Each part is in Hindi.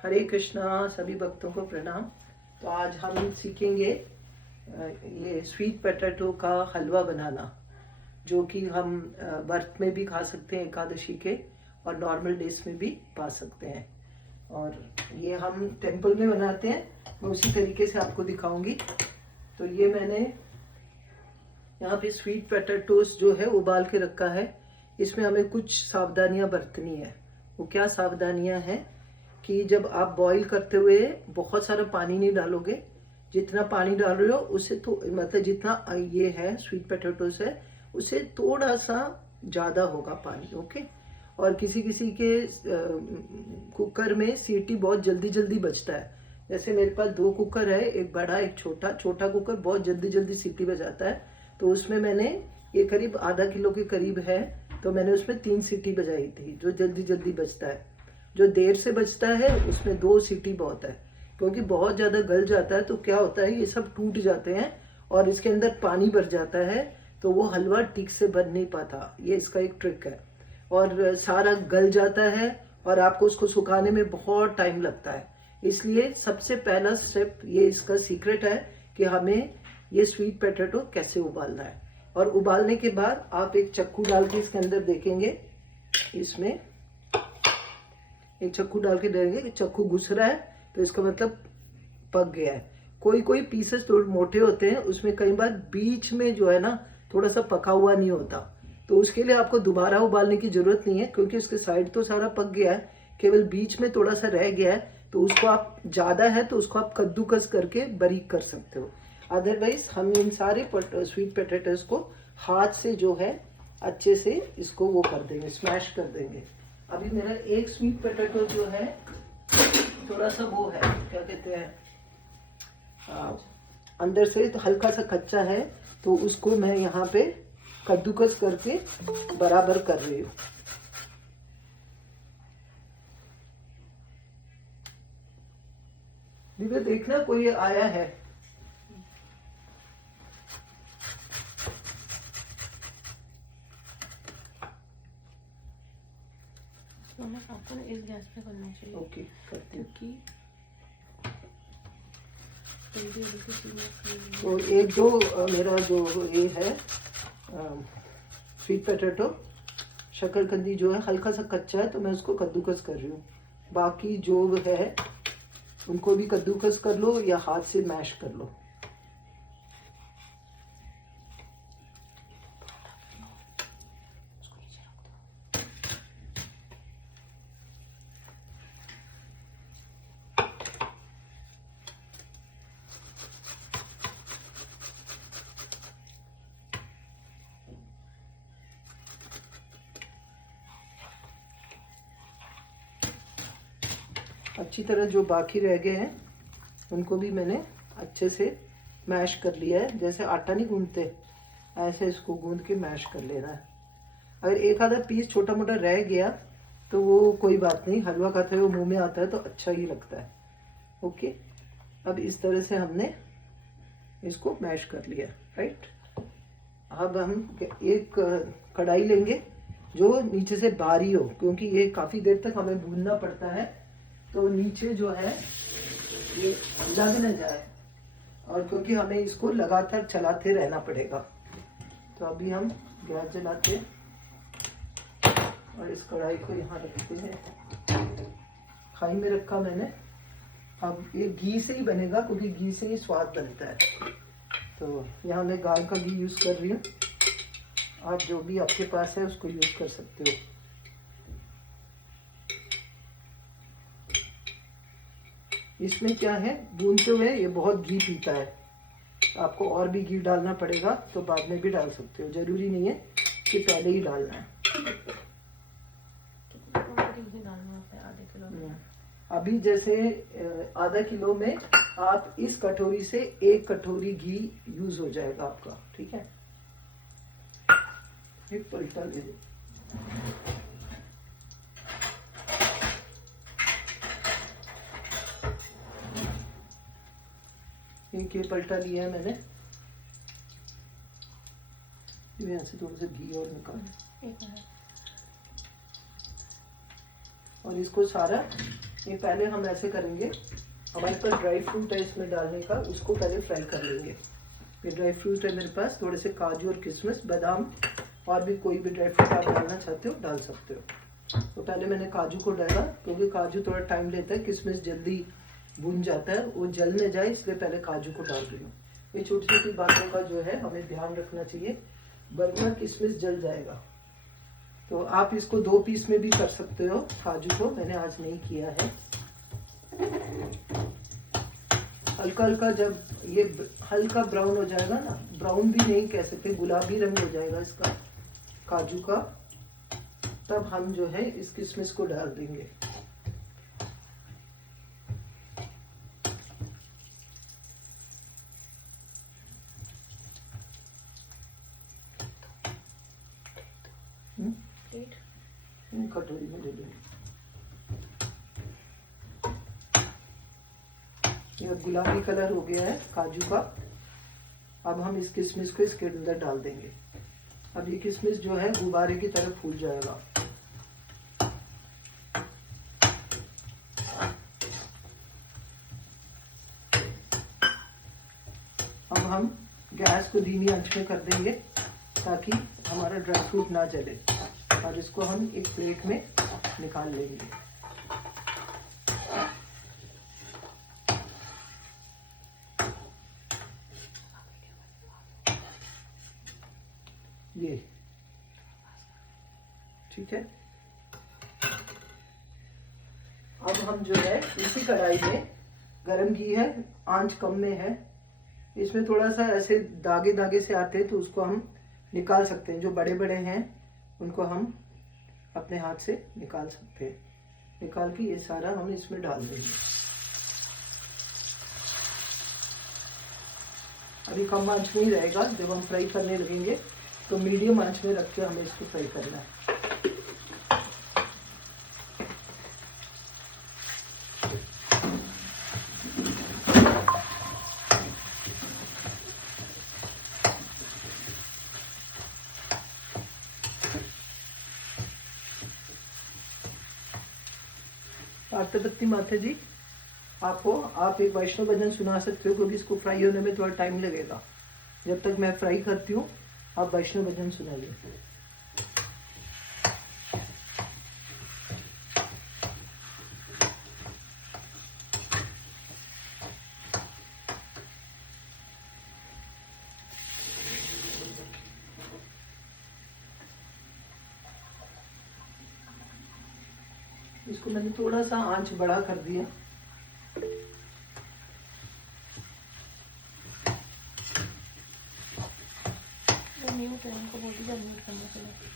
हरे कृष्णा। सभी भक्तों को प्रणाम। तो आज हम सीखेंगे ये स्वीट पोटैटो का हलवा बनाना, जो कि हम व्रत में भी खा सकते हैं एकादशी के, और नॉर्मल डेज में भी पा सकते हैं। और ये हम टेम्पल में बनाते हैं, मैं उसी तरीके से आपको दिखाऊंगी। तो ये मैंने यहाँ पे स्वीट पोटैटोस जो है उबाल के रखा है। इसमें हमें कुछ सावधानियां बरतनी है। वो क्या सावधानियां हैं कि जब आप बॉईल करते हुए बहुत सारा पानी नहीं डालोगे। जितना पानी डाल रहे हो उससे तो मतलब जितना ये है स्वीट पोटैटोस है उससे थोड़ा सा ज़्यादा होगा पानी। ओके। और किसी किसी के कुकर में सीटी बहुत जल्दी जल्दी बजता है। जैसे मेरे पास 2 कुकर है, एक बड़ा एक छोटा। छोटा कुकर बहुत जल्दी जल्दी सीटी बजाता है, तो उसमें मैंने ये करीब आधा किलो के करीब है, तो मैंने उसमें 3 सीटी बजाई थी, जो जल्दी जल्दी बजता है। जो देर से बजता है उसमें 2 सीटी बहुत है, क्योंकि बहुत ज़्यादा गल जाता है तो क्या होता है ये सब टूट जाते हैं और इसके अंदर पानी भर जाता है, तो वो हलवा ठीक से बन नहीं पाता। ये इसका एक ट्रिक है। और सारा गल जाता है और आपको उसको सुखाने में बहुत टाइम लगता है। इसलिए सबसे पहला स्टेप ये इसका सीक्रेट है कि हमें ये स्वीट पोटैटो कैसे उबालना है। और उबालने के बाद आप एक चक्कू डाल के इसके अंदर देखेंगे, इसमें एक चक्कू डाल के देखेंगे कि चक्कू घुस रहा है तो इसका मतलब पक गया है। कोई कोई पीसेस थोड़े मोटे होते हैं, उसमें कई बार बीच में जो है ना थोड़ा सा पका हुआ नहीं होता, तो उसके लिए आपको दोबारा उबालने की जरूरत नहीं है, क्योंकि उसके साइड तो सारा पक गया है, केवल बीच में थोड़ा सा रह गया है। तो उसको आप ज़्यादा है तो उसको आप कद्दूकस करके बारीक कर सकते हो। अदरवाइज हम इन सारे स्वीट पोटैटोस को हाथ से जो है अच्छे से इसको वो कर देंगे, स्मैश कर देंगे। अभी मेरा एक स्वीट पोटैटो जो है थोड़ा सा वो है, क्या कहते हैं, अंदर से तो हल्का सा कच्चा है, तो उसको मैं यहाँ पे कद्दूकस करके बराबर कर रही हूँ। दिव्या देखना कोई आया है। आपको ना इस गैस पे करना चाहिए। ओके, करती हूँ। क्योंकि तो एक जो मेरा जो ये है स्वीट पोटैटो शकरकंदी जो है हल्का सा कच्चा है, तो मैं उसको कद्दूकस कर रही हूँ। बाकी जो है उनको भी कद्दूकस कर लो या हाथ से मैश कर लो। अच्छी तरह जो बाकी रह गए हैं उनको भी मैंने अच्छे से मैश कर लिया है। जैसे आटा नहीं गूंदते, ऐसे इसको गूंद के मैश कर लेना है। अगर एक आधा पीस छोटा मोटा रह गया तो वो कोई बात नहीं, हलवा खाते हुए मुंह में आता है तो अच्छा ही लगता है। ओके। अब इस तरह से हमने इसको मैश कर लिया, राइट। अब हम एक कढ़ाई लेंगे जो नीचे से भारी हो, क्योंकि ये काफ़ी देर तक हमें भूनना पड़ता है, तो नीचे जो है ये लग न जाए, और क्योंकि हमें इसको लगातार चलाते रहना पड़ेगा। तो अभी हम गैस जलाते और इस कढ़ाई को यहाँ रखते हैं। खाई में रखा मैंने। अब ये घी से ही बनेगा, क्योंकि घी से ही स्वाद बनता है। तो यहाँ मैं गाय का घी यूज़ कर रही हूँ, आप जो भी आपके पास है उसको यूज़ कर सकते हो। इसमें क्या है, भूनते हुए ये बहुत घी पीता है, आपको और भी घी डालना पड़ेगा, तो बाद में भी डाल सकते हो, जरूरी नहीं है कि पहले ही डालना है। आधे किलो। अभी जैसे आधा किलो में आप इस कटोरी से 1 कटोरी घी यूज हो जाएगा आपका, ठीक है। एक पलटा ले लो। एक ये पलटा लिया है मैंने, यहाँ से थोड़ा सा घी और निकाल, और इसको सारा ये पहले हम ऐसे करेंगे, हमारे पास ड्राई फ्रूट है इसमें डालने का, उसको पहले फ्राई कर लेंगे। ये ड्राई फ्रूट है मेरे पास, थोड़े से काजू और किशमिश, बादाम और भी कोई भी ड्राई फ्रूट आप डालना चाहते हो डाल सकते हो। तो पहले मैंने काजू को डाला, क्योंकि काजू थोड़ा टाइम लेता है, किशमिश जल्दी भून जाता है, वो जल न जाए इसलिए पहले काजू को डाल रही हूँ। ये छोटी छोटी बातों का जो है हमें ध्यान रखना चाहिए, वरना किशमिश जल जाएगा। तो आप इसको 2 पीस में भी कर सकते हो काजू को, मैंने आज नहीं किया है। हल्का हल्का जब ये हल्का ब्राउन हो जाएगा ना, ब्राउन भी नहीं कह सकते, गुलाबी रंग हो जाएगा इसका काजू का, तब हम जो है इस किशमिश को डाल देंगे। कटोरी में ले लेंगे। ये गुलाबी कलर हो गया है काजू का। अब हम इस किशमिश को इसके अंदर डाल देंगे। अब ये किशमिश जो है गुब्बारे की तरह फूल जाएगा। अब हम गैस को धीमी आंच में कर देंगे ताकि हमारा ड्राई फ्रूट ना जले, और इसको हम एक प्लेट में निकाल लेंगे। ये ठीक है। अब हम जो है इसी कढ़ाई में, गरम घी है, आंच कम में है, इसमें थोड़ा सा ऐसे दागे दागे से आते हैं तो उसको हम निकाल सकते हैं। जो बड़े बड़े हैं उनको हम अपने हाथ से निकाल सकते हैं। निकाल के ये सारा हम इसमें डाल देंगे। अभी कम आंच में ही रहेगा, जब हम फ्राई करने लगेंगे तो मीडियम आंच में रख के हमें इसको फ्राई करना है। पार्थपत्नी माता जी, आप एक वैष्णव भजन सुना सकते हो, क्योंकि इसको फ्राई होने में थोड़ा टाइम लगेगा। जब तक मैं फ्राई करती हूँ आप वैष्णव भजन सुनाइए। इसको मैंने थोड़ा सा आंच बढ़ा कर दिया।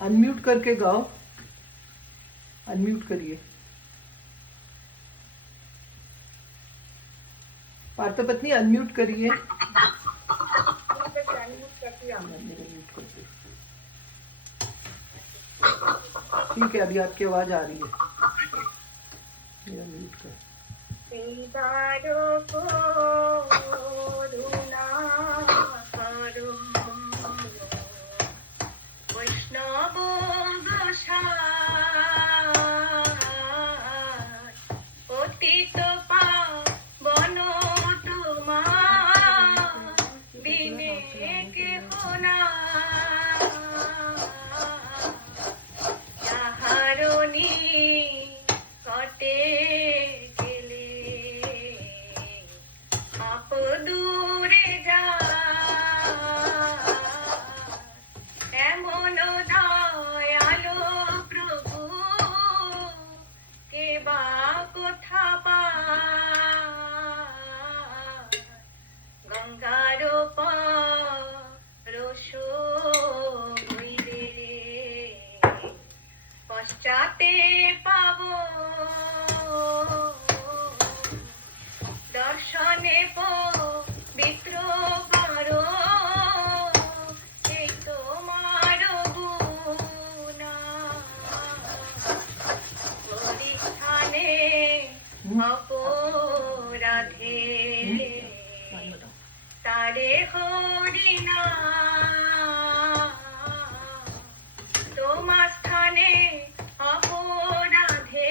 अनम्यूट करके गाओ, अनम्यूट करिए। पार्थपत्नी अनम्यूट करिए। ठीक है, अभी आपकी आवाज आ रही है। म्यूट कर। পশ্চাতে পাবো দর্শনে পবিত্র করো এই তোমার গুণা পরিস্থানে অপরাধে তারে হরিনা তোমার স্থানে অপরাধে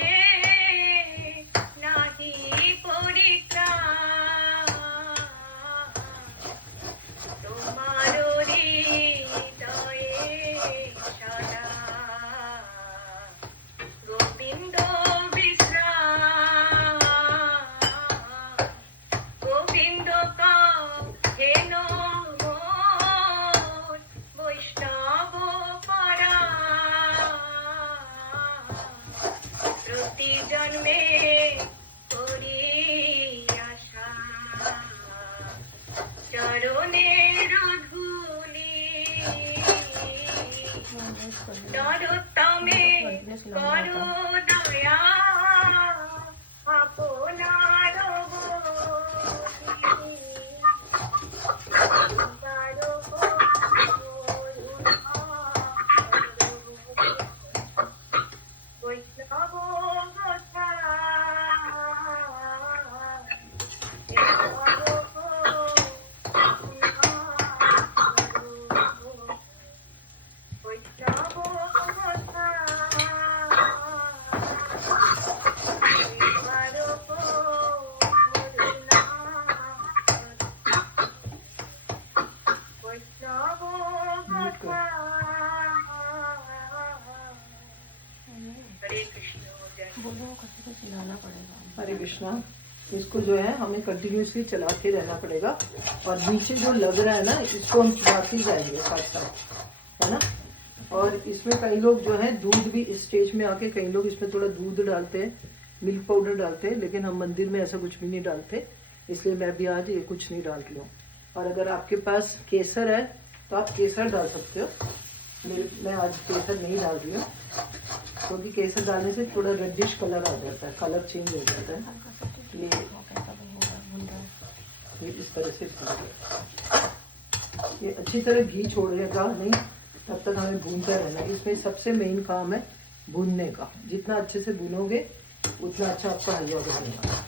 हरे कृष्णा। इसको जो है हमें कंटिन्यूसली चलाते रहना पड़ेगा, और नीचे जो लग रहा है ना, इसको हम चलाते जाएंगे साथ साथ, है ना। और इसमें कई लोग जो है दूध भी इस स्टेज में आके, कई लोग इसमें थोड़ा दूध डालते हैं, मिल्क पाउडर डालते हैं, लेकिन हम मंदिर में ऐसा कुछ भी नहीं डालते, इसलिए मैं भी आज ये कुछ नहीं डाल रही हूँ। और अगर आपके पास केसर है तो आप केसर डाल सकते हो। मैं आज केसर नहीं डाल रही हूँ, क्योंकि केसर डालने से थोड़ा रेडिश कलर आ जाता है, कलर चेंज हो जाता है। हल्का सा ये कैसा भून रहा है। ये इस तरह से ये अच्छी तरह घी छोड़ेगा नहीं, तब तक हमें भूनता रहना है। इसमें सबसे मेन काम है भूनने का। जितना अच्छे से भूनोगे उतना अच्छा आपका हलवा बनेगा।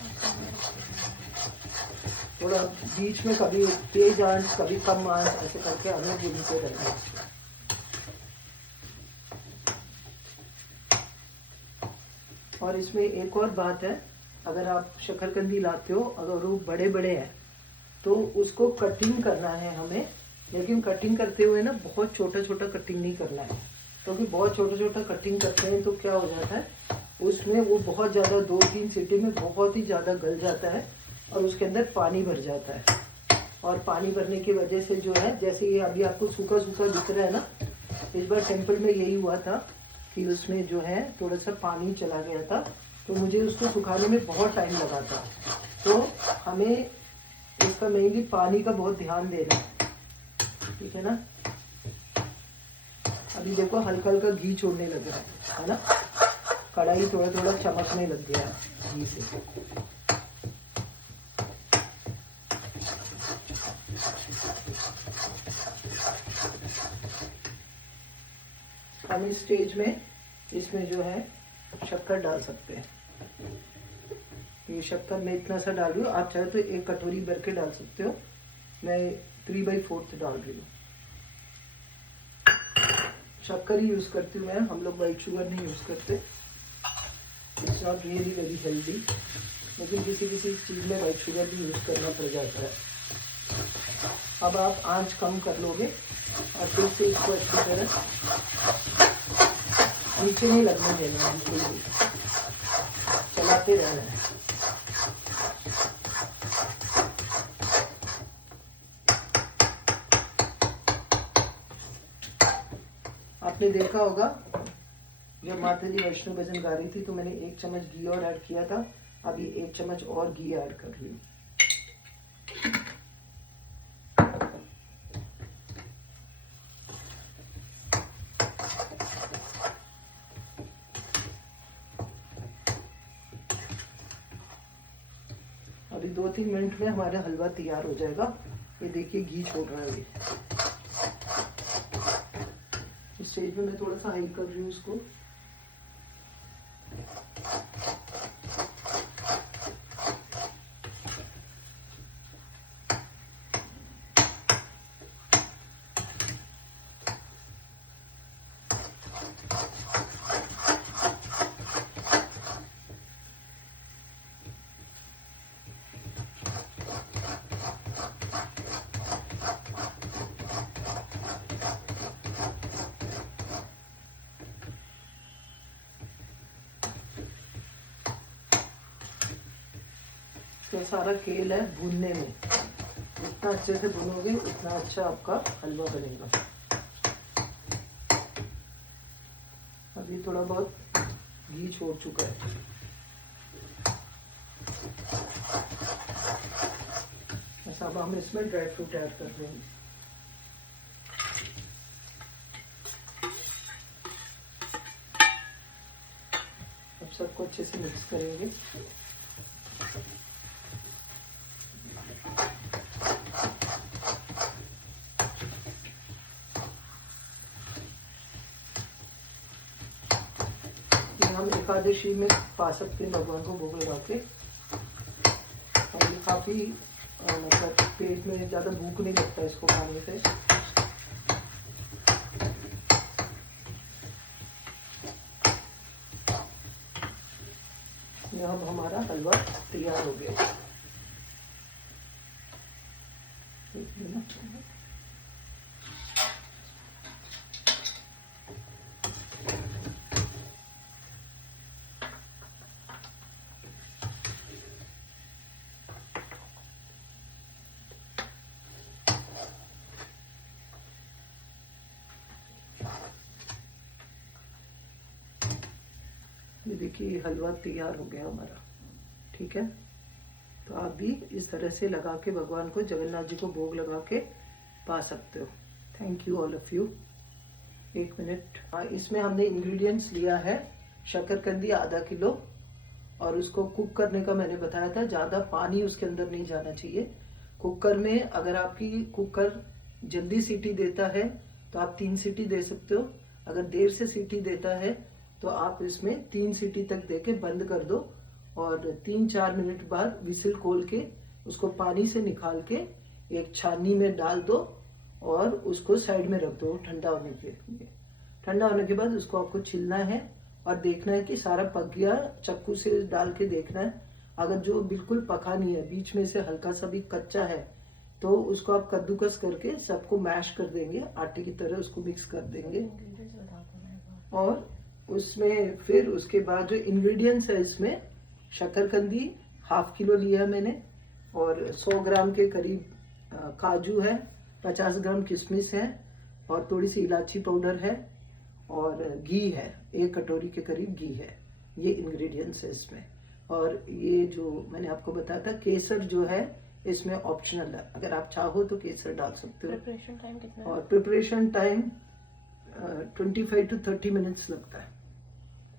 थोड़ा बीच में कभी तेज आंच, कभी कम आंच, ऐसे करके हमें भूनते रहना है। और इसमें एक और बात है, अगर आप शक्करकंदी लाते हो, अगर वो बड़े बड़े हैं तो उसको कटिंग करना है हमें, लेकिन कटिंग करते हुए ना बहुत छोटा छोटा कटिंग नहीं करना है, क्योंकि बहुत छोटा छोटा कटिंग करते हैं तो क्या हो जाता है, उसमें वो बहुत ज़्यादा 2-3 सीटी में बहुत ही ज़्यादा गल जाता है और उसके अंदर पानी भर जाता है। और पानी भरने की वजह से जो है, जैसे ये अभी आपको सूखा सूखा दिख रहा है ना, इस बार टेम्पल में यही हुआ था कि उसमें जो है थोड़ा सा पानी चला गया था, तो मुझे उसको सुखाने में बहुत टाइम लगा था। तो हमें इसका मेनली पानी का बहुत ध्यान देना है, ठीक है ना। अभी देखो हल्का हल्का घी छोड़ने लग रहा है ना, कढ़ाई थोड़ा थोड़ा चमकने लग गया है घी से। हम इस स्टेज में इसमें जो है शक्कर डाल सकते हैं। ये शक्कर मैं इतना सा डाल रही हूँ, आप चाहे तो 1 कटोरी भर के डाल सकते हो, मैं 3/4 डाल रही हूँ। शक्कर ही यूज करती हूँ मैं, हम लोग व्हाइट शुगर नहीं यूज करते। It's not really very healthy, लेकिन किसी किसी चीज़ में व्हाइट शुगर भी यूज करना पड़ जाता है। अब आप आंच कम कर लोगे और फिर से इसको अच्छी तरह नीचे नहीं लगने देना है, बिल्कुल भी चलाते रहना है। आपने देखा होगा जब माता जी वैष्णो भजन गा रही थी तो मैंने 1 चम्मच घी और ऐड किया था, अभी 1 चम्मच और घी ऐड कर रही हूँ। अभी 2-3 मिनट में हमारा हलवा तैयार हो जाएगा। ये देखिए घी छोड़ रहा है। इस स्टेज में मैं थोड़ा सा हाई कर रही हूँ उसको। तो सारा खेल है भूनने में, जितना अच्छे से भूनोगे उतना अच्छा आपका हलवा बनेगा। अभी थोड़ा बहुत घी छोड़ चुका है। ऐसा अब हम इसमें ड्राई फ्रूट ऐड कर देंगे। अब सबको अच्छे से मिक्स करेंगे। हम एकादशी में पा सकते हैं भगवान को भोग लगा के, और ये काफी मतलब पेट में ज्यादा भूख नहीं लगता इसको खाने से। ये अब हमारा हलवा तैयार हो गया। ये देखिए हलवा तैयार हो गया हमारा। ठीक है, तो आप भी इस तरह से लगा के भगवान को, जगन्नाथ जी को भोग लगा के पा सकते हो। Thank you all of you. 1 minute. हाँ, इसमें हमने इंग्रेडिएंट्स लिया है शकरकंदी आधा किलो, और उसको कुक करने का मैंने बताया था, ज़्यादा पानी उसके अंदर नहीं जाना चाहिए। कुकर में अगर आपकी कुकर जल्दी सीटी देता है तो आप 3 सीटी दे सकते हो, अगर देर से सीटी देता है तो आप इसमें 3 सीटी तक देके बंद कर दो, और 3-4 मिनट बाद विसिल खोल के उसको पानी से निकाल के एक छाननी में डाल दो और उसको साइड में रख दो ठंडा होने के लिए। ठंडा होने के बाद उसको आपको छिलना है और देखना है कि सारा पक गया, चाकू से डाल के देखना है। अगर जो बिल्कुल पका नहीं है, बीच में से हल्का सा भी कच्चा है, तो उसको आप कद्दूकस करके सबको मैश कर देंगे, आटे की तरह उसको मिक्स कर देंगे। और उसमें फिर उसके बाद जो इंग्रेडिएंट्स है, इसमें शकरकंदी 1/2 किलो लिया मैंने, और 100 ग्राम के करीब काजू है, 50 ग्राम किशमिश है, और थोड़ी सी इलायची पाउडर है, और घी है, 1 कटोरी के करीब घी है। ये इंग्रेडिएंट्स है इसमें। और ये जो मैंने आपको बताया था केसर जो है इसमें ऑप्शनल है, अगर आप चाहो तो केसर डाल सकते हो। प्रिपरेशन टाइम कितना है? और प्रिपरेशन टाइम 25 to 30 मिनट्स लगता है।